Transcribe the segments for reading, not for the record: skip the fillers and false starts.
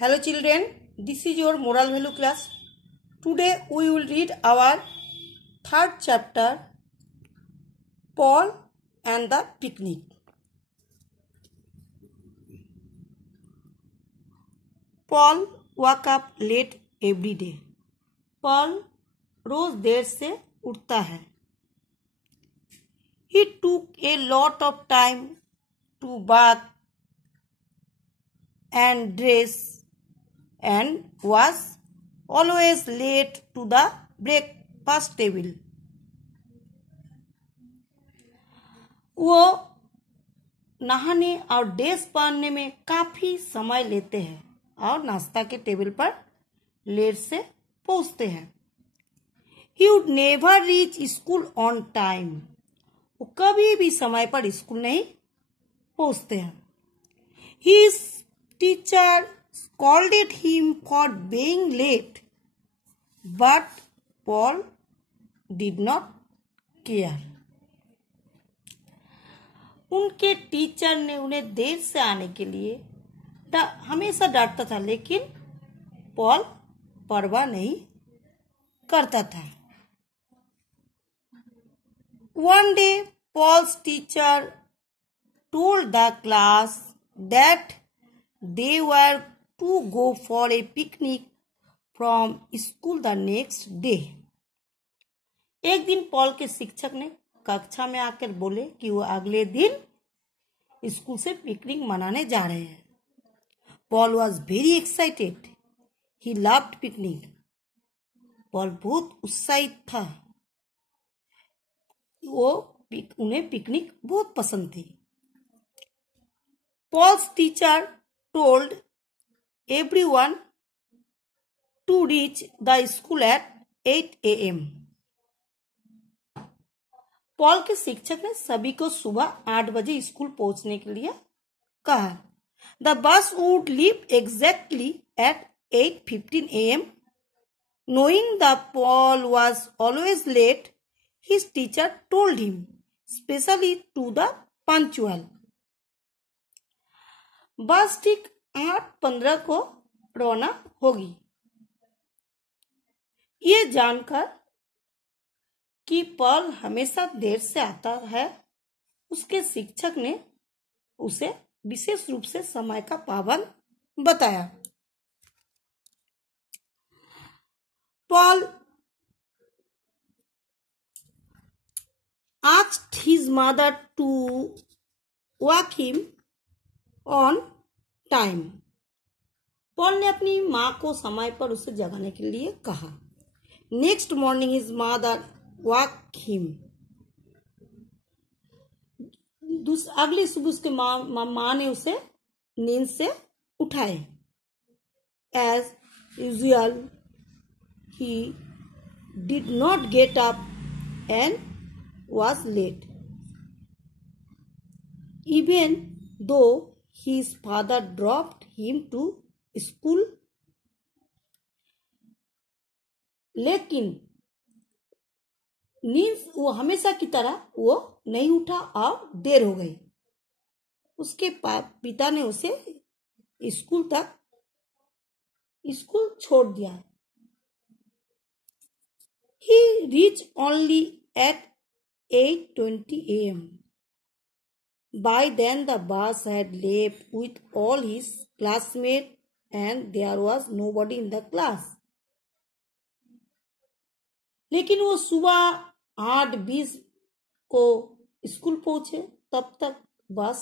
Hello children, this is your moral value class. Today we will read our third chapter, Paul and the Picnic. Paul woke up late every day. Paul रोज देर से उठता है. He took a lot of time to bath and dress and was always late to the breakfast table. वो नहाने और dress पहनने में काफी समय लेते हैं और नाश्ता के टेबल पर लेट से पहुंचते हैं. He would never reach school on time. वो कभी भी समय पर स्कूल नहीं पहुंचते हैं. His teacher scolded him for being late, but Paul did not care. उनके टीचर ने उन्हें देर से आने के लिए हमेशा डांटता था, लेकिन पॉल परवाह नहीं करता था. One day, Paul's teacher told the class that they were to go for a picnic from school the next day. एक दिन पॉल के शिक्षक ने कक्षा में आकर बोले कि वो अगले दिन स्कूल से पिकनिक मनाने जा रहे हैं. Paul was very excited. He loved picnic. Paul बहुत उत्साहित था. उन्हें पिकनिक बहुत पसंद थी. Paul's teacher told everyone to reach the school at 8 a.m. Paul के शिक्षक ने सभी को सुबह 8 बजे स्कूल पहुंचने के लिए कहा. The bus would leave exactly at 8:15 a.m. Knowing that Paul was always late, his teacher told him, especially to the punctual. बस ठीक 8:15 को रवाना होगी. ये जानकर कि पॉल हमेशा देर से आता है, उसके शिक्षक ने उसे विशेष रूप से समय का पाबंद बताया. Paul asked his mother to wake him on time. Paul ने अपनी माँ को समय पर उसे जगाने के लिए कहा. Next morning his mother woke him. अगली सुबह उसके माँ ने उसे नींद से उठाए. As usual, he did not get up and was late. Even though his father dropped him to school, लेकिन नींद वो हमेशा की तरह वो नहीं उठा और देर हो गई. उसके पिता ने उसे स्कूल छोड़ दिया. He reached only at 8:20 a.m. By then the bus had left with all his classmates and there was nobody in the class. लेकिन वो सुबह 8:20 को स्कूल पहुंचे. तब तक बस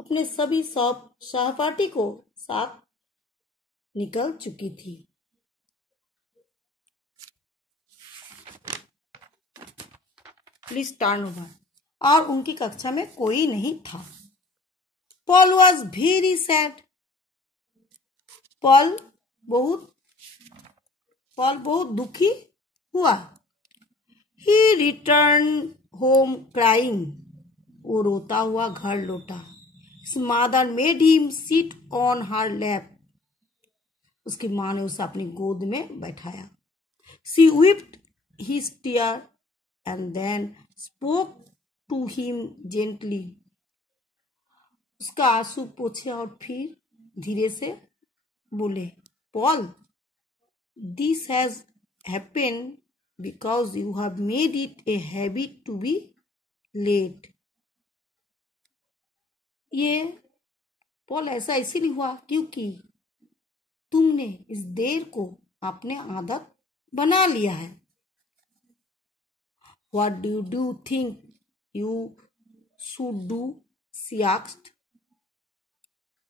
अपने सभी सहपाठी को साथ निकल चुकी थी. Please turn over. और उनकी कक्षा में कोई नहीं था. Paul was very sad. Paul बहुत दुखी हुआ. ही रिटर्न होम क्राइंग. वो रोता हुआ घर लौटा. His mother made him sit on her lap. उसकी माँ ने उसे अपनी गोद में बैठाया. She wiped his tear and then spoke to him gently. उसका आंसू पोंछे और फिर धीरे से बोले, Paul, this has happened because you have made it a habit to be late. ये पॉल ऐसा इसीलिए हुआ क्योंकि तुमने इस देर को अपने आदत बना लिया है। What do you think you should do? she asked.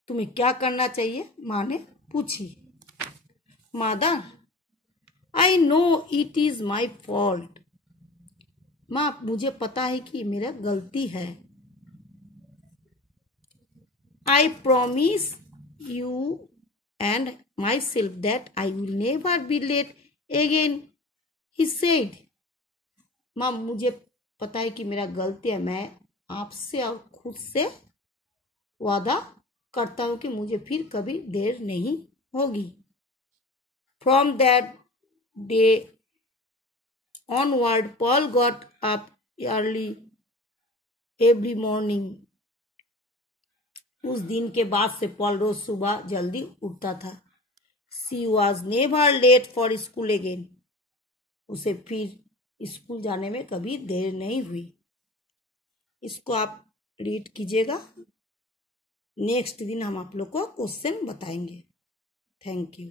तुम्हें क्या करना चाहिए? माँ ने पूछी। Mother, I know it is my fault. माँ, मुझे पता है कि मेरा गलती है। I promise you and myself that I will never be late again, he said. माँ, मुझे पता है कि मेरा गलती है। मैं आपसे और खुद से वादा करता हूँ कि मुझे फिर कभी देर नहीं होगी। From that day onward, Paul got up early every morning. उस दिन के बाद से पॉल रोज सुबह जल्दी उठता था। She was never late for school again. उसे फिर स्कूल जाने में कभी देर नहीं हुई। इसको आप रीड कीजिएगा। नेक्स्ट दिन हम आप लोग को क्वेश्चन बताएंगे। Thank you.